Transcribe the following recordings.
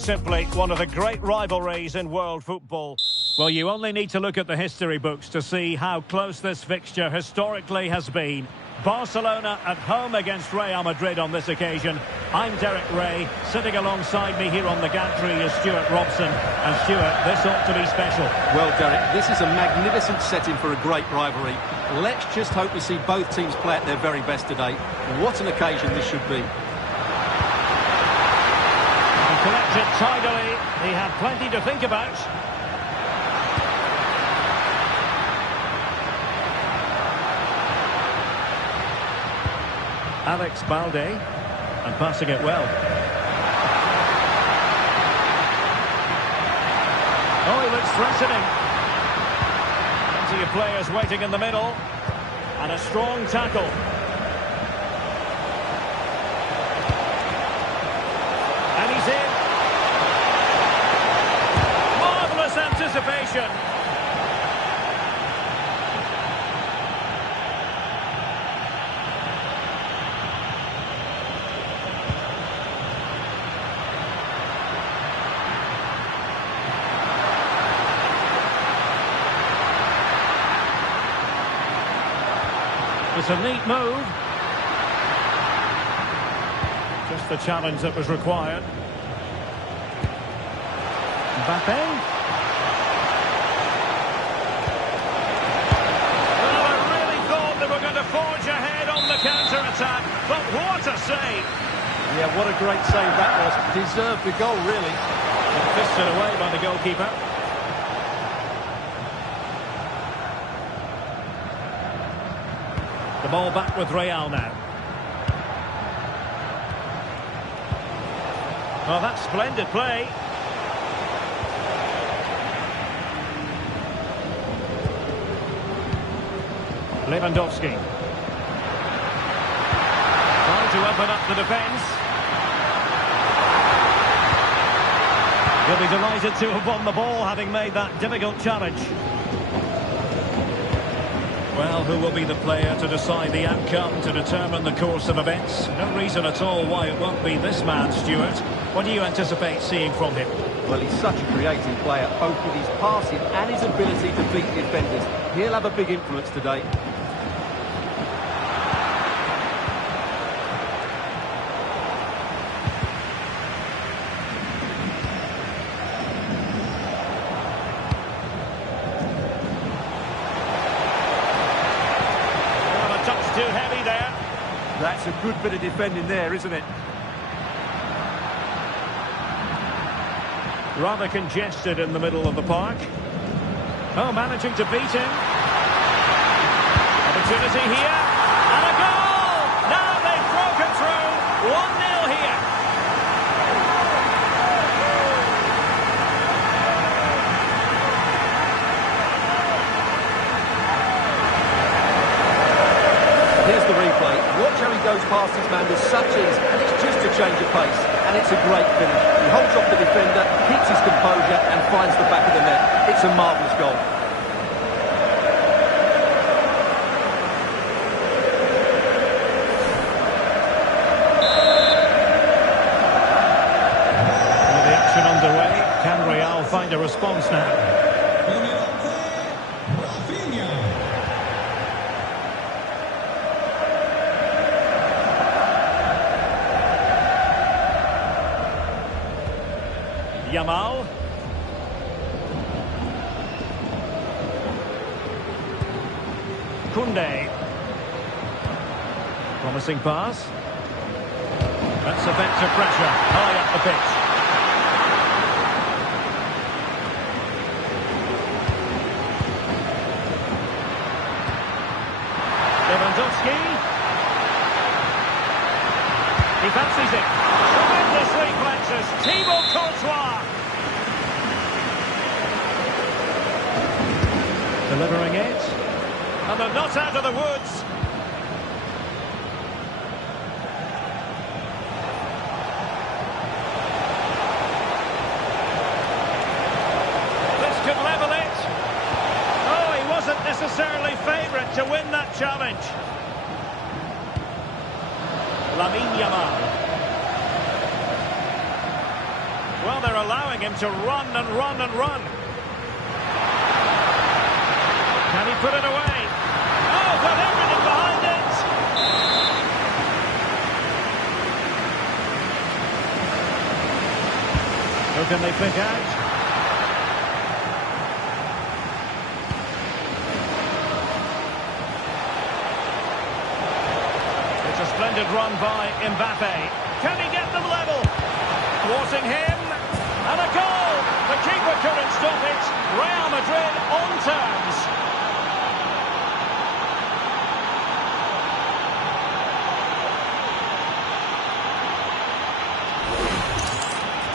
Simply one of the great rivalries in world football. Well, you only need to look at the history books to see how close this fixture historically has been. Barcelona at home against Real Madrid on this occasion. I'm Derek Ray. Sitting alongside me here on the gantry is Stuart Robson. And Stuart, this ought to be special. Well, Derek, this is a magnificent setting for a great rivalry. Let's just hope we see both teams play at their very best today. What an occasion this should be. Collected tidily. He had plenty to think about. Alex Balde, and passing it well. Oh, he looks threatening. Plenty of players waiting in the middle. And a strong tackle. And he's in. Marvellous anticipation. It's a neat move. Just the challenge that was required. Mbappe. Well, I really thought they were going to forge ahead on the counter-attack, but what a save! Yeah, what a great save that was. Deserved the goal, really. And fisted away by the goalkeeper. The ball back with Real now. Oh, that's splendid play. Lewandowski. Trying to open up the defence. He'll be delighted to have won the ball, having made that difficult challenge. Well, who will be the player to decide the outcome, to determine the course of events? No reason at all why it won't be this man, Stuart. What do you anticipate seeing from him? Well, he's such a creative player, both with his passing and his ability to beat defenders. He'll have a big influence today. Too heavy there. That's a good bit of defending there, isn't it? Rather congested in the middle of the park. Oh, managing to beat him. Opportunity here. And a goal! Now they've broken through. 1-0 here. Here's the replay. Watch how he goes past his man with such ease, and it's just a change of pace. And it's a great finish. He holds off the defender, keeps his composure, and finds the back of the net. It's a marvellous goal. Well, the action underway. Can Real find a response now? Yamal. Koundé. Promising pass. That's effective pressure. High up the pitch. Lewandowski. He fancies it. Tremendous reflexes. Thibaut Courtois. Delivering it. And they're not out of the woods. This could level it. Oh, he wasn't necessarily favourite to win that challenge. Lamine Yamal. Well, they're allowing him to run and run and run. Can he put it away? Oh, got everything behind it! Who can they pick out? It's a splendid run by Mbappe. Can he get them level? Thwarting him. And a goal! The keeper couldn't stop it. Real Madrid on terms.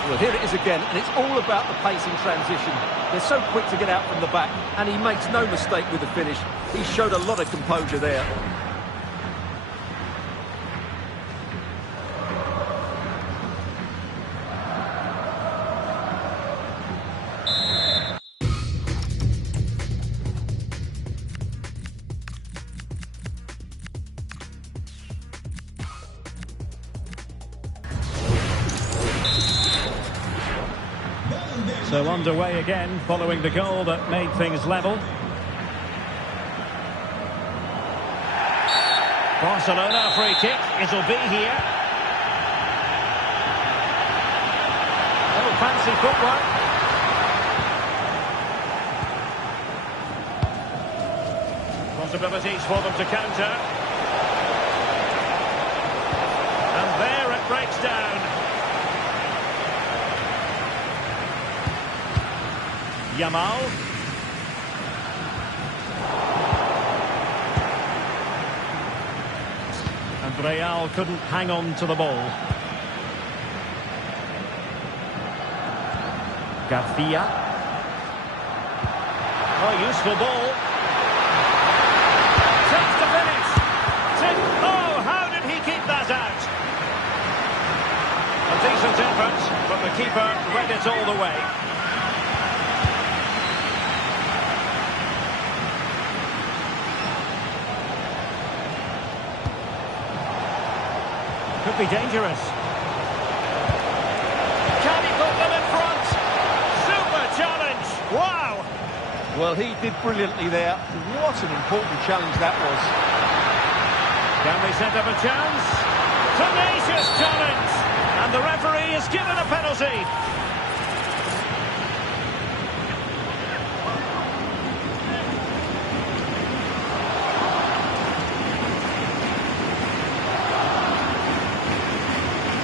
Well, here it is again, and it's all about the pace in transition. They're so quick to get out from the back, and he makes no mistake with the finish. He showed a lot of composure there. So underway again, following the goal that made things level. Barcelona, a free kick. It'll be here. Oh, fancy footwork. Possibilities for them to counter. And there it breaks down. Yamal. And Real couldn't hang on to the ball. Garcia. Oh, useful ball. Chance to finish. Oh, how did he keep that out? A decent effort, but the keeper read it all the way. Could be dangerous. Can he put them in front? Super challenge! Wow! Well, he did brilliantly there. What an important challenge that was. Can they set up a chance? Tenacious challenge! And the referee is given a penalty.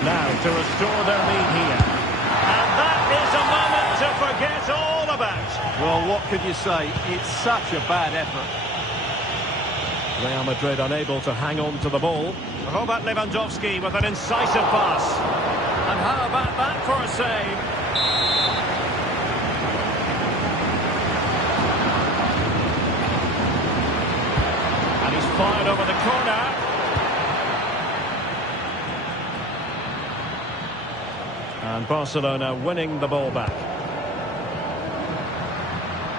Now to restore their lead here. And that is a moment to forget all about. Well, what could you say? It's such a bad effort. Real Madrid unable to hang on to the ball. Robert Lewandowski with an incisive pass. And how about that for a save? And he's fired over the corner. And Barcelona winning the ball back.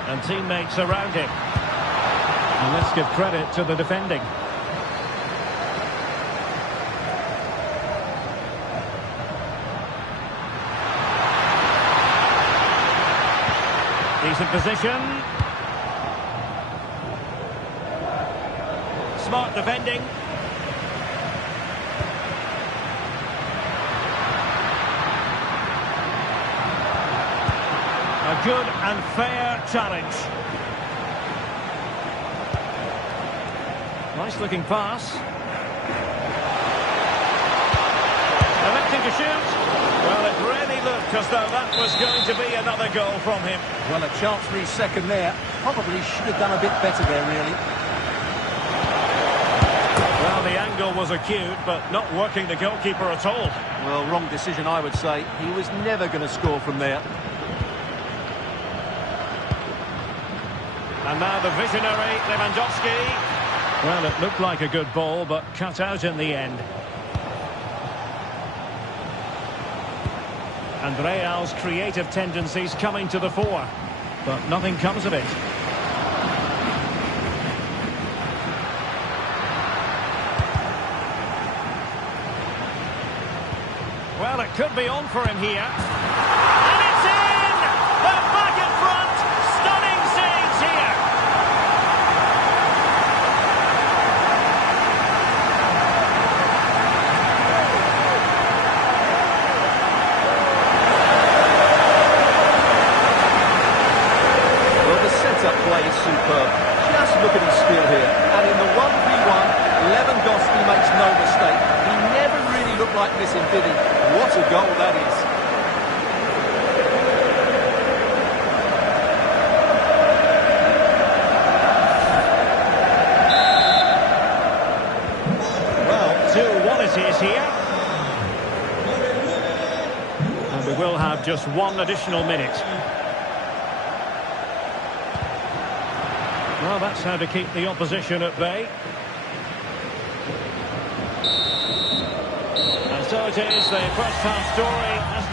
And teammates around him. And let's give credit to the defending. Decent position. Smart defending. A good and fair challenge. Nice looking pass. Electing to shoot. Well, it really looked as though that was going to be another goal from him. Well, a chance for his second there. Probably should have done a bit better there, really. Well, the angle was acute, but not working the goalkeeper at all. Well, wrong decision, I would say. He was never going to score from there. And now the visionary Lewandowski. Well, it looked like a good ball, but cut out in the end. And Real's creative tendencies coming to the fore, but nothing comes of it. Well, it could be on for him here. of just one additional minute. Well, that's how to keep the opposition at bay. And so it is, the first half story.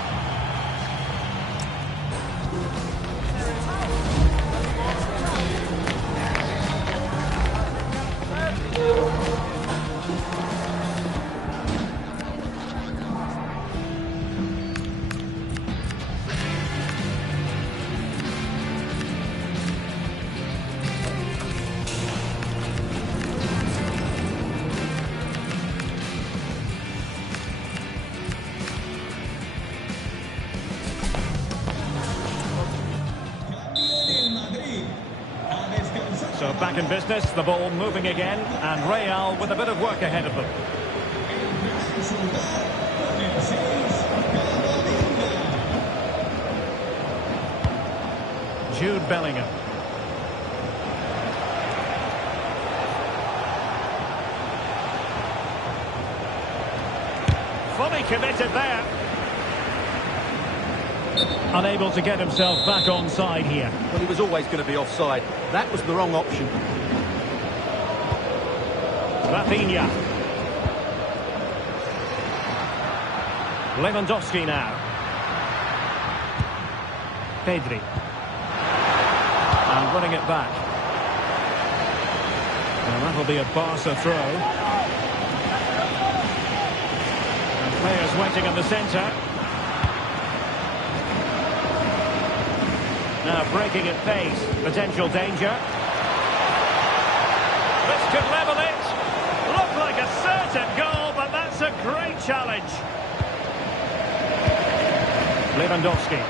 So back in business, the ball moving again, and Real with a bit of work ahead of them. Jude Bellingham. Fully committed there. Unable to get himself back onside here. Well, he was always going to be offside. That was the wrong option. Rafinha. Lewandowski now. Pedri. And running it back. Well, that'll be a Barca throw. And players waiting in the centre. Now breaking at pace, potential danger. This could level it. Looked like a certain goal, but that's a great challenge. Lewandowski.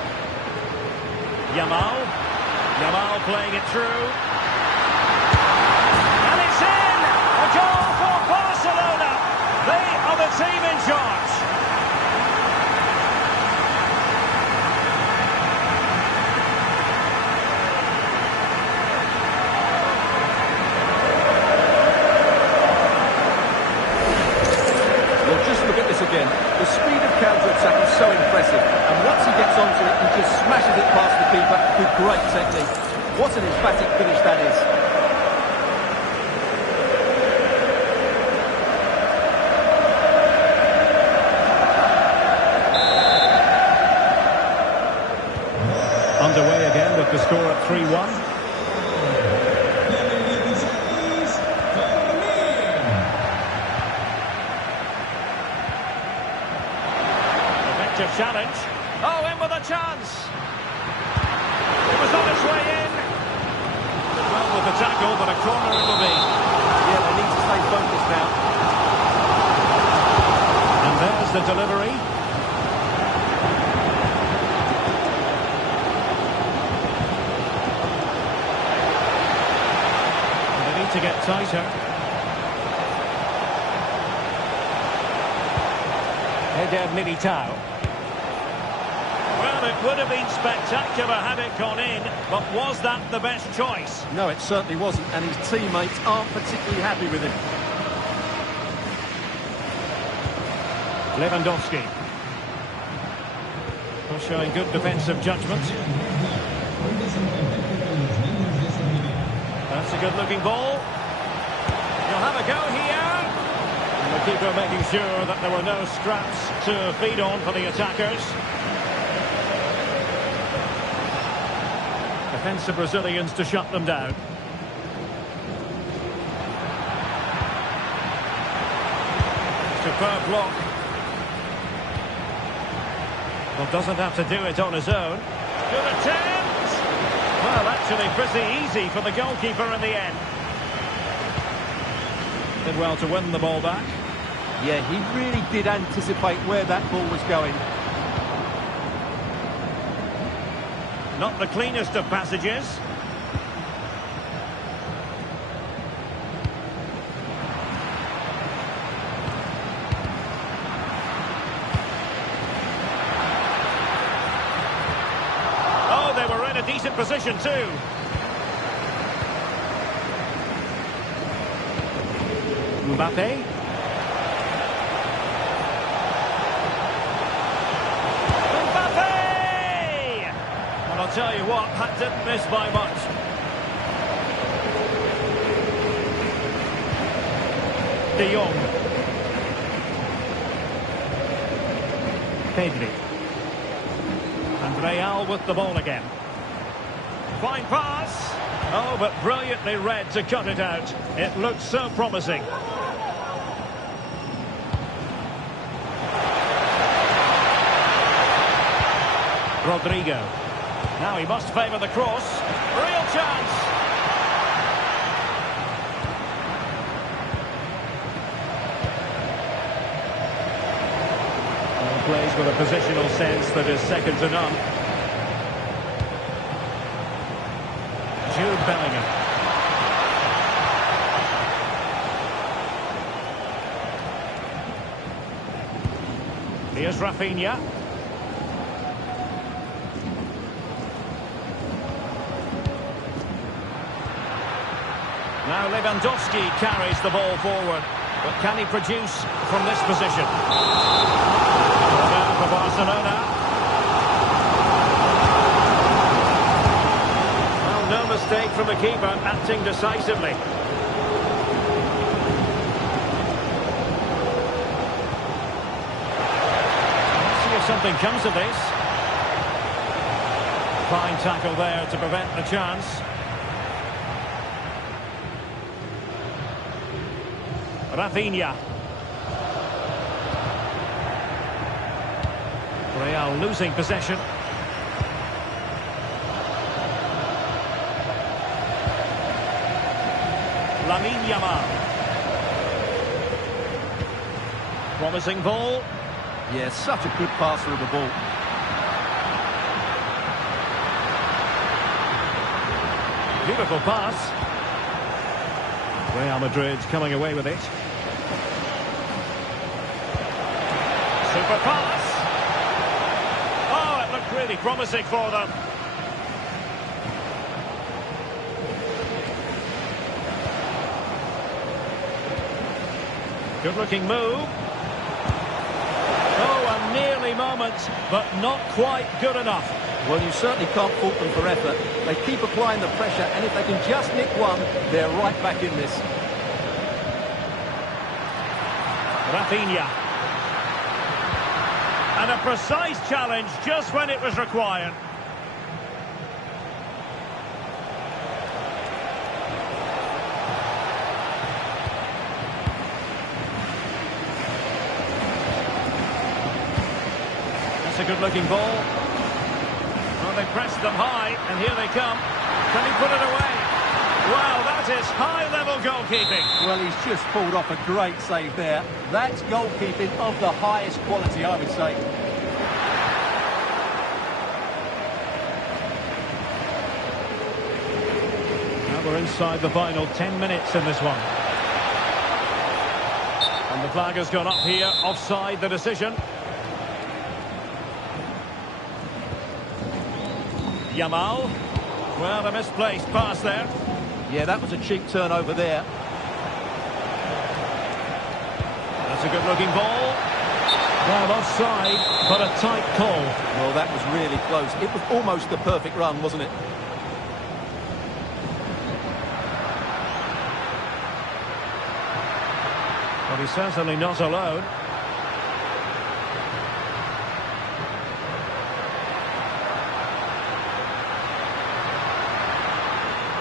Yamal. Yamal playing it through. And it's in! A goal for Barcelona. They are the team in charge. Again, the speed of counter-attack is so impressive, and once he gets onto it, he just smashes it past the keeper with great technique. What an emphatic finish that is. Underway again with the score at 3-1. Challenge. Oh, in with a chance. It was on its way in. Well, with the tackle, but a corner it will be. Yeah, they need to stay focused now. And there's the delivery. And they need to get tighter. Eder Militao. Well, it would have been spectacular had it gone in, but was that the best choice? No, it certainly wasn't, and his teammates aren't particularly happy with him. Lewandowski. Well, showing good defensive judgment. That's a good-looking ball. He'll have a go here. And the keeper making sure that there were no scraps to feed on for the attackers. Defensive Brazilians to shut them down. Superb block. Well, doesn't have to do it on his own. Good attempt! Well, actually pretty easy for the goalkeeper in the end. Did well to win the ball back. Yeah, he really did anticipate where that ball was going. Not the cleanest of passages. Oh, they were in a decent position too. Mbappe. Mbappe! I'll tell you what, that didn't miss by much. De Jong. Pedri. And Real with the ball again. Fine pass. Oh, but brilliantly read to cut it out. It looked so promising. Rodrigo. Now he must favour the cross. Real chance. Well, plays with a positional sense that is second to none. Jude Bellingham. Here's Rafinha. Now Lewandowski carries the ball forward, but can he produce from this position? Now for Barcelona. Well, no mistake from the keeper, acting decisively. Let's see if something comes of this. Fine tackle there to prevent the chance. Rafinha. Real losing possession. Lamine Yamal. Promising ball. Yeah, such a good passer of the ball. Beautiful pass. Real Madrid coming away with it. Super pass. Oh, it looked really promising for them. Good looking move. Oh, a nearly moment, but not quite good enough. Well, you certainly can't fault them for effort. They keep applying the pressure, and if they can just nick one, they're right back in this. Rafinha. And a precise challenge just when it was required. That's a good-looking ball. Well, they pressed them high, and here they come. Can he put it away? Wow, that is high-level goalkeeping. Well, he's just pulled off a great save there. That's goalkeeping of the highest quality, I would say. Now we're inside the final 10 minutes in this one. And the flag has gone up here, offside the decision. Yamal. Well, a misplaced pass there. Yeah, that was a cheap turnover there. That's a good-looking ball. Well, offside, but a tight call. Well, that was really close. It was almost the perfect run, wasn't it? Well, he's certainly not alone.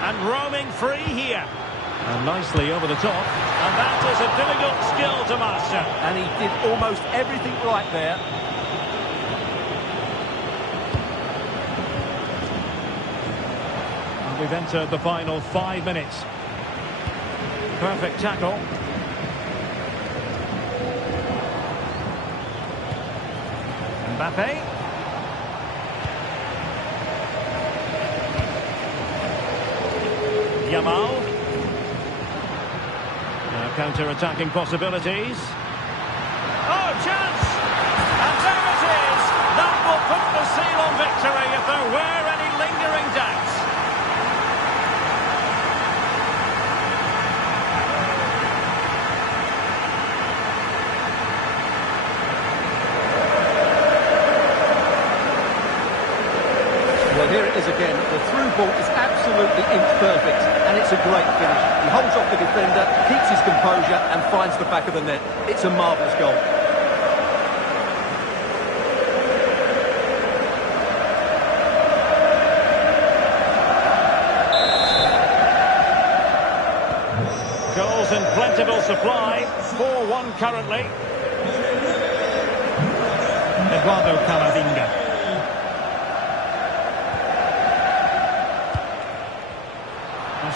And roaming free here. And nicely over the top. And that is a difficult skill to master. And he did almost everything right there. And we've entered the final 5 minutes. Perfect tackle. Mbappe. Yamal. Now counter-attacking possibilities. Oh, chance! And there it is! That will put the seal on victory if there were any lingering doubts. Well, here it is again. The through ball is absolutely inch perfect, and it's a great finish. He holds off the defender, keeps his composure, and finds the back of the net. It's a marvellous goal. Goals in plentiful supply. 4-1 currently. Eduardo Camavinga.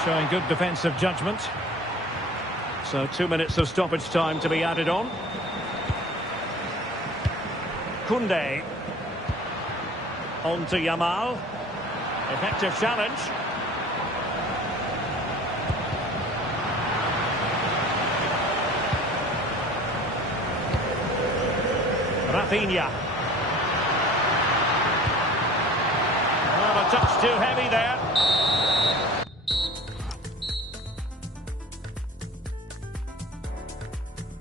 Showing good defensive judgment. So 2 minutes of stoppage time to be added on. Koundé. On to Yamal. Effective challenge. Rafinha. Oh, a touch too heavy there.